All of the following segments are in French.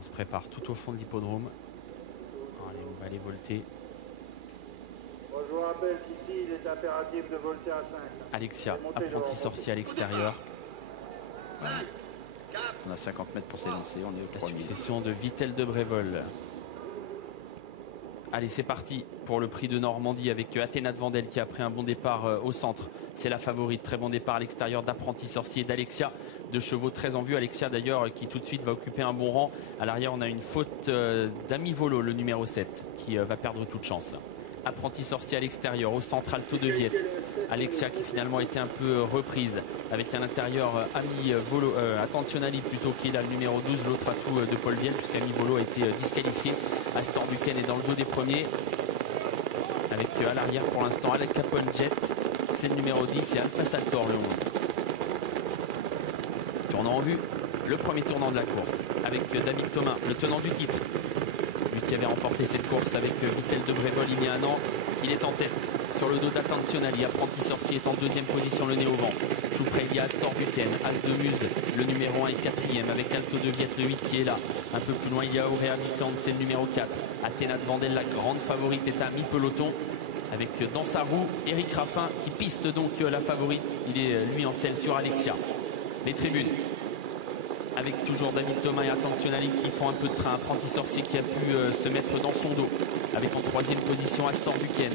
on se prépare tout au fond de l'hippodrome. Allez, on va aller volter. Moi, je vous rappelle qu'ici, il est impératif de volter à 5. Alexia, apprenti sorcier à l'extérieur. On a 50 mètres pour s'élancer, on est au La premier. succession de Vittel de Brévol. Allez, c'est parti pour le prix de Normandie avec Athéna de Vendel qui a pris un bon départ au centre. C'est la favorite. Très bon départ à l'extérieur d'apprenti sorcier d'Alexia. Deux chevaux très en vue. Alexia d'ailleurs qui tout de suite va occuper un bon rang. À l'arrière, on a une faute d'Ami Volo, le numéro 7, qui va perdre toute chance. Apprenti sorcier à l'extérieur, au centre Alto de Viette. Alexia qui finalement a été un peu reprise avec un intérieur Ami Volo, Attentionnali plutôt, qui est là le numéro 12, l'autre atout de Paul Biel, puisqu'Ami Volo a été disqualifié. Astor Buchan est dans le dos des premiers. Avec à l'arrière pour l'instant Al Capone Jet, c'est le numéro 10, et Alpha Saltor le 11. Tournant en vue, le premier tournant de la course avec David Thomas, le tenant du titre. Lui qui avait remporté cette course avec Vittel de Brévol il y a un an. Il est en tête sur le dos d'Attentionnali. Apprenti sorcier est en deuxième position, le nez au vent. Tout près, il y a Astor Buchan, As de Muse, le numéro 1 et 4e, avec Alto de Viette, le 8 qui est là. Un peu plus loin, il y a Auréa Vicland, c'est le numéro 4. Athéna de Vendel, la grande favorite, est à mi-peloton. Avec dans sa roue, Eric Raffin qui piste donc la favorite. Il est lui en selle sur Alexia. Les tribunes. Avec toujours David Thomas et Attentionnali qui font un peu de train. Apprenti sorcier qui a pu se mettre dans son dos. Avec en troisième position Astor Buchan.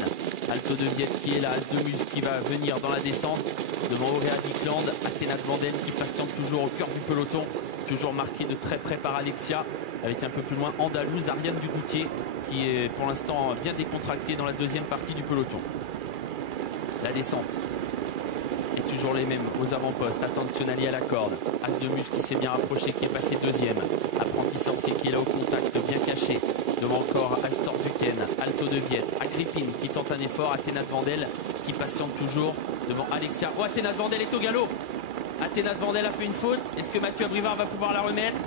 Alto de Viette qui est là. As de Muse qui va venir dans la descente. Devant Auréa Vicland. Athéna de Vendel qui patiente toujours au cœur du peloton. Toujours marqué de très près par Alexia. Avec un peu plus loin Andalouse, Ariane Dugoutier qui est pour l'instant bien décontracté dans la deuxième partie du peloton. La descente est toujours les mêmes aux avant-postes. Attentionnali à la corde. As de Muse qui s'est bien rapproché, qui est passé deuxième. Apprenti sorcier qui est là au contact, bien caché. Devant encore Astor Buchan, Alto de Viette, Agrippine qui tente un effort, Athéna de Vendel qui patiente toujours devant Alexia. Oh, Athéna de Vendel est au galop. Athéna de Vendel a fait une faute. Est-ce que Mathieu Abrivard va pouvoir la remettre?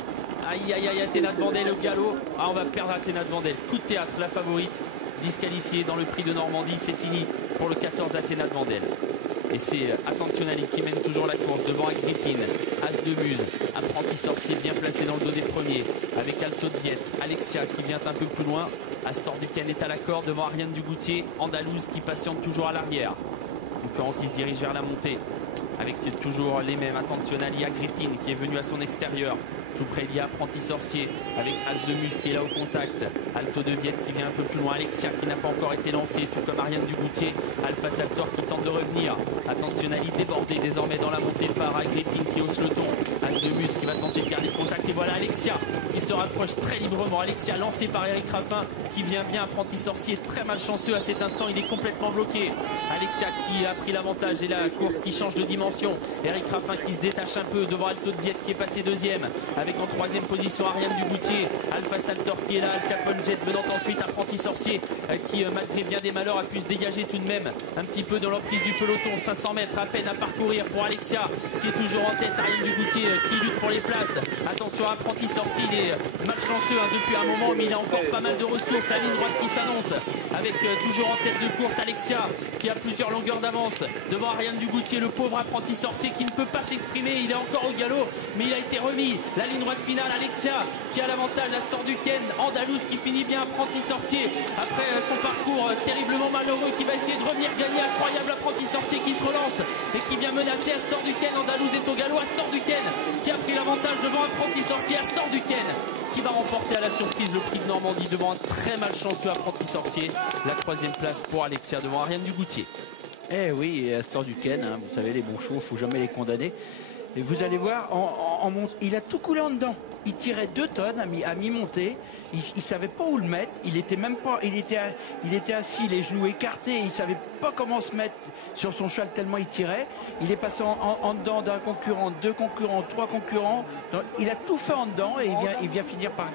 Aïe aïe aïe, Athéna de Vendel au galop. Ah, on va perdre Athéna de Vendel. Coup de théâtre, la favorite disqualifiée dans le prix de Normandie. C'est fini pour le 14 Athéna de Vendel. Et c'est Attentionnali qui mène toujours la course devant Agrippine, As de Muse, apprenti sorcier bien placé dans le dos des premiers avec Alto de Viette, Alexia qui vient un peu plus loin, Astor Buchan est à la corde devant Ariane Dugoutier, Andalouse qui patiente toujours à l'arrière. Concurrent qui se dirige vers la montée avec toujours les mêmes, Attentionnali, Agrippine qui est venu à son extérieur. Tout près, il y a Apprenti sorcier avec As de Muse qui est là au contact. Alto de Viette qui vient un peu plus loin. Alexia qui n'a pas encore été lancé, tout comme Ariane Dugoutier. Alpha Saltor qui tente de revenir. Attentionnali débordé désormais dans la montée par Agrippine qui hausse le ton. As de Muse qui va tenter de garder le contact. Et voilà Alexia qui se rapproche très librement. Alexia lancé par Eric Raffin qui vient bien. Apprenti sorcier très malchanceux à cet instant. Il est complètement bloqué. Alexia qui a pris l'avantage et la course qui change de dimension. Eric Raffin qui se détache un peu devant Alto de Viette qui est passé deuxième. Avec en troisième position Ariane Dugoutier, Alpha Saltor qui est là, Al Capone Jet venant ensuite, Apprenti sorcier qui malgré bien des malheurs a pu se dégager tout de même un petit peu dans l'emprise du peloton. 500 mètres à peine à parcourir pour Alexia qui est toujours en tête. Ariane Dugoutier qui lutte pour les places. Attention, Apprenti sorcier, il est malchanceux depuis un moment, mais il a encore pas mal de ressources. La ligne droite qui s'annonce avec toujours en tête de course Alexia qui a plusieurs longueurs d'avance devant Ariane Dugoutier, le pauvre Apprenti sorcier qui ne peut pas s'exprimer. Il est encore au galop, mais il a été remis. La ligne droite finale, Alexia qui a l'avantage, Astor Buchan, Andalouse qui finit bien, Apprenti sorcier après son parcours terriblement malheureux qui va essayer de revenir gagner. Incroyable Apprenti sorcier qui se relance et qui vient menacer Astor Buchan. Andalouse est au galop, Astor Buchan qui a pris l'avantage devant Apprenti sorcier. Astor Buchan qui va remporter à la surprise le prix de Normandie devant un très malchanceux Apprenti sorcier. La troisième place pour Alexia devant Ariane Dugoutier. Eh oui, Astor Buchan, hein, vous savez, les bons chevaux, il ne faut jamais les condamner. Et vous allez voir, il a tout coulé en dedans. Il tirait 2 tonnes à mi-montée. Il ne savait pas où le mettre. Il était même pas. Il était assis, les genoux écartés. Il ne savait pas comment se mettre sur son cheval tellement il tirait. Il est passé en dedans d'un concurrent, 2 concurrents, 3 concurrents. Donc, il a tout fait en dedans et il vient finir par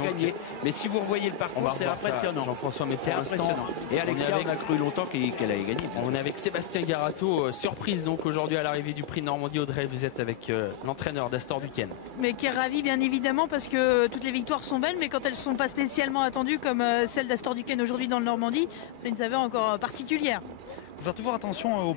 gagner. Mais si vous revoyez le parcours, c'est impressionnant. Jean-François, mais pour l'instant, et Alexia, on a cru longtemps qu'elle allait gagner. On est avec Sébastien Garato, surprise donc aujourd'hui à l'arrivée du prix de Normandie. Audrey, vous êtes avec l'entraîneur d'Astor Buchan. Mais qui est ravi bien évidemment parce que toutes les victoires sont belles, mais quand elles ne sont pas spécialement attendues comme celle d'Astor Buchan aujourd'hui dans le Normandie, c'est une saveur encore particulière. Il faut faire toujours attention aux